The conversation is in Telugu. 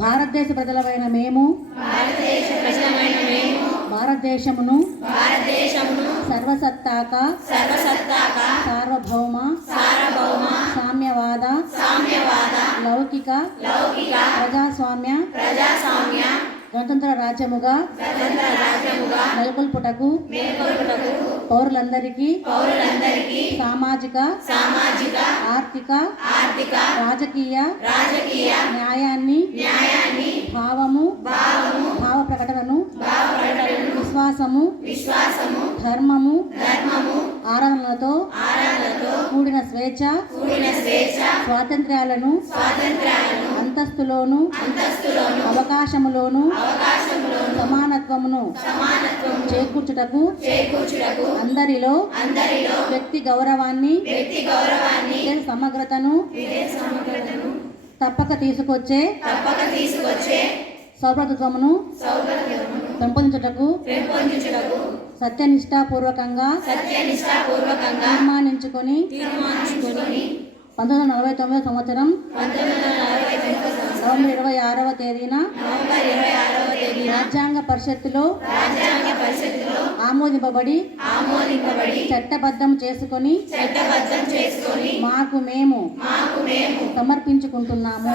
భారతదేశ ప్రజలమైన మేము భారతదేశమును సర్వసత్తాక సార్వభౌమ సామ్యవాద లౌకిక ప్రజాస్వామ్య గణతంత్ర రాజ్యముగా నెలకొల్పుటకు పౌరులందరికీ సామాజిక ఆర్థిక రాజకీయ న్యాయాన్ని భావ ప్రకటనను విశ్వాసము ధర్మము ఆరాధనలతో కూడిన స్వేచ్ఛ స్వాతంత్ర్యాలను అంతస్తులోను అవకాశములోను సమానత్వమును చేకూర్చుటకు అందరిలో వ్యక్తి గౌరవాన్ని సమగ్రతను తప్పక తీసుకొచ్చే సౌభ్రతత్వమును పెంపొందించుటకు సత్యనిష్టాపూర్వకంగా తీర్మానించుకొని 1949 సంవత్సరం నవంబర్ 26వ తేదీన రాజ్యాంగ పరిషత్తులో ఆమోదింపబడి చట్టబద్ధం చేసుకొని మాకు మేము సమర్పించుకుంటున్నాము.